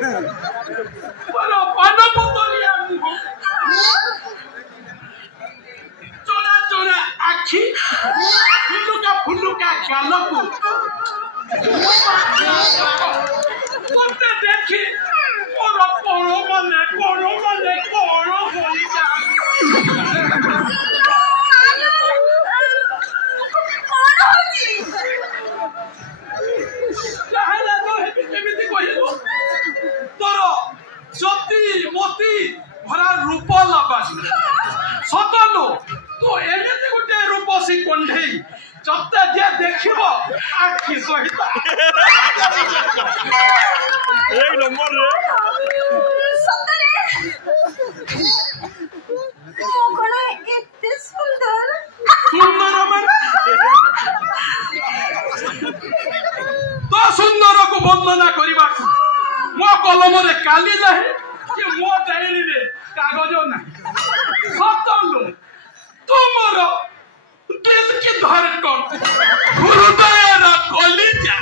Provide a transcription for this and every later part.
पर पाना पुतलिया चोरा चोरा आखी फुलुका गालकू मते देखी मोर कोरो मने होई जा रूप लबानी सतलो तो एमती गोटे रूपसी कंढई जते जे देखिबो आखि सहित एक नंबर रे सतरे कोन एते सुंदर सुंदर माने तो सुंदर को वंदना करबा मो कलम रे काली नाही कि मो डायरी रे कागज नाही सतलो तुमर दिल की धड़कन हृदय रा कलिजा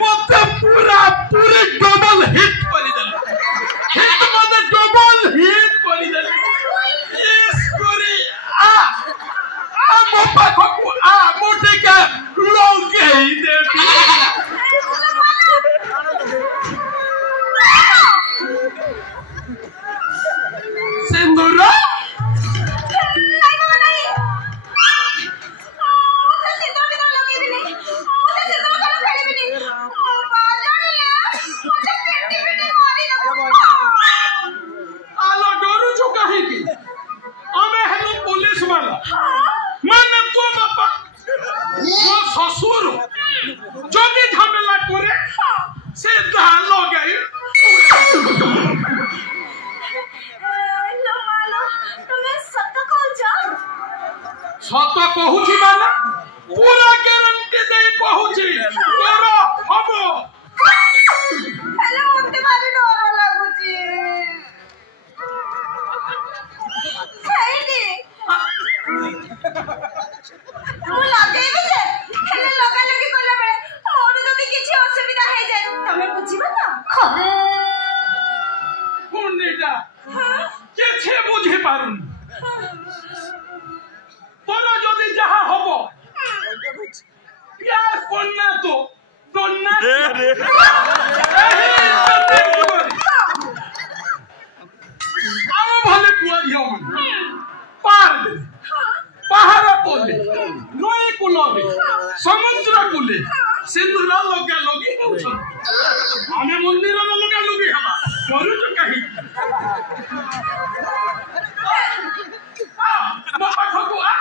मते पूरी डबल हिट करी देल हिट मते डबल हिट करी देल इस करी आ मो पाखो आ मोटे का लोगे ही दे सिंदूर ससुर जदि झमेला करे से दाल गई सत कहूची माने पूरा गारंटी दे कहूची तोरा हबो हेलो मते मारे डर लागुची सही मु लगेबे जे हेले लगा लगी कोला बेले मोर जदी किछि असुविधा हे जाय तमे बुझिबा ना कोनेटा के छे बुझे पारुन पर जदी जहा हबो यार कोन्ना तो दोन्ना आम भले पुआ दियो मन पार दे पहाड़ बोले नई कूले समुद्र कूले सिंदूर लगा लगी आमे मंदिर लगा लगी हवा करू तो कहीं बाबा खको आ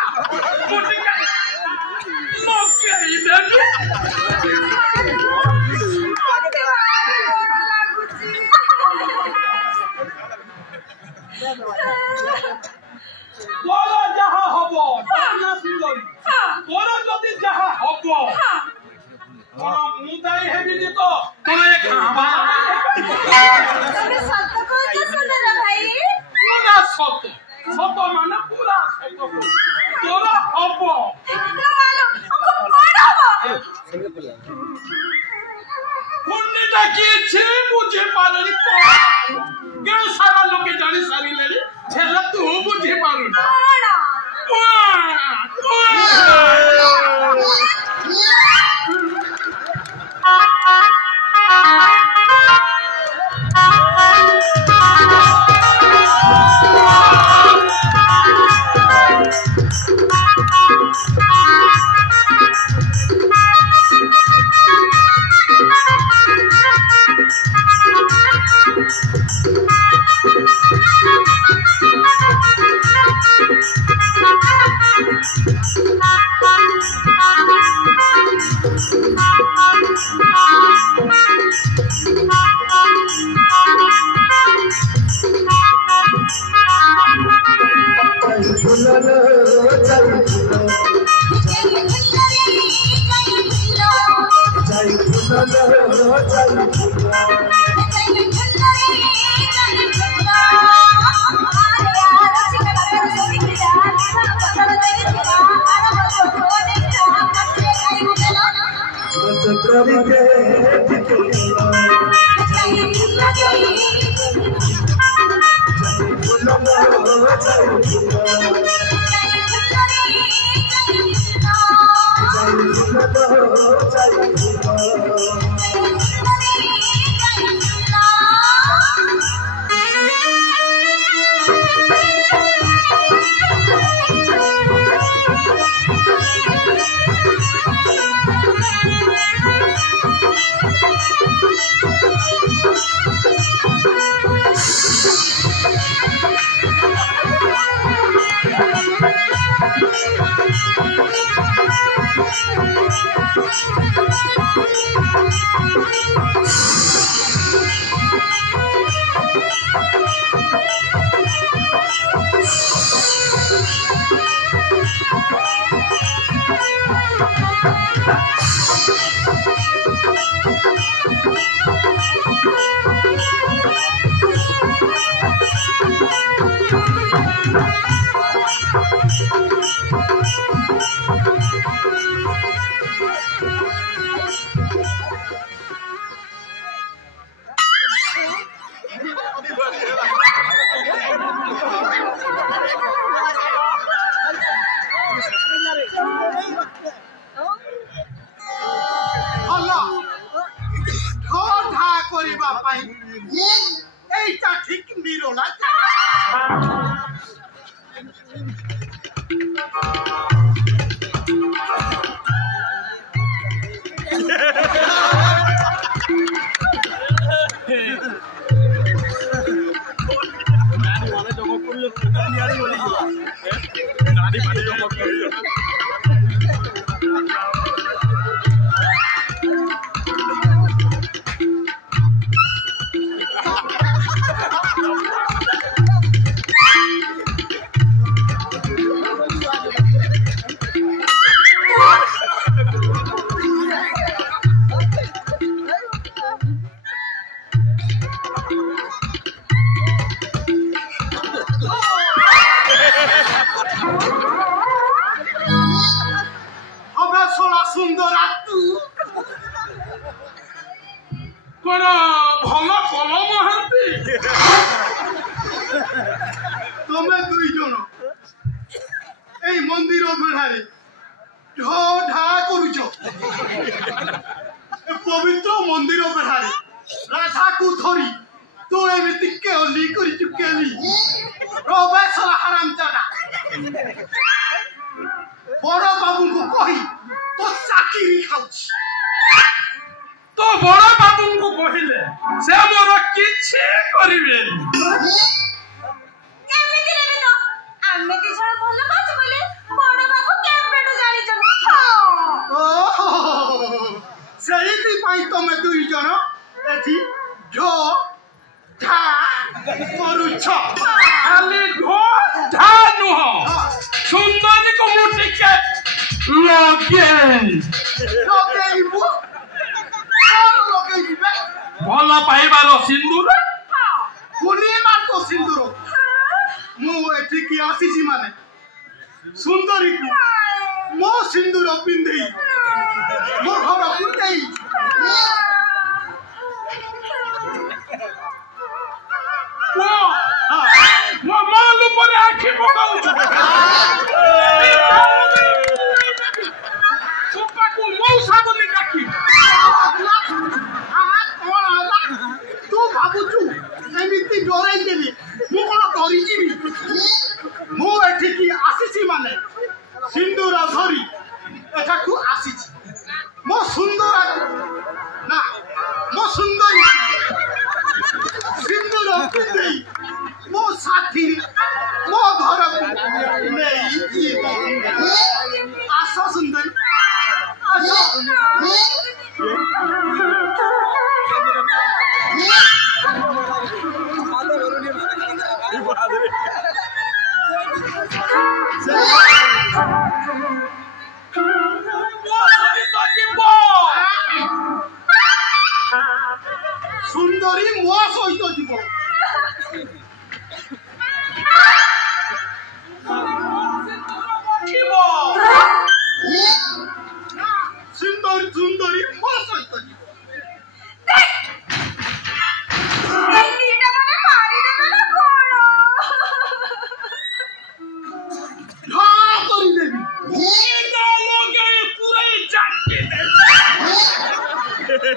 मोटी का मोके इधर बोलो जहा हबो ना सुंदरी बोलो जदी जहा हबो कोन मुदाई हेबी तो तोरे खाबा तमे सत कहते सुंदर भाई पूरा सत माने पूरा सत तोरा हबो ना मालो कोन हबो कोन्नीटा किछि बुझे पारनी गाँव सारा लोग जानी सारी ले हेला तू बुझे पारु करके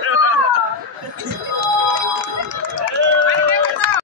पूरा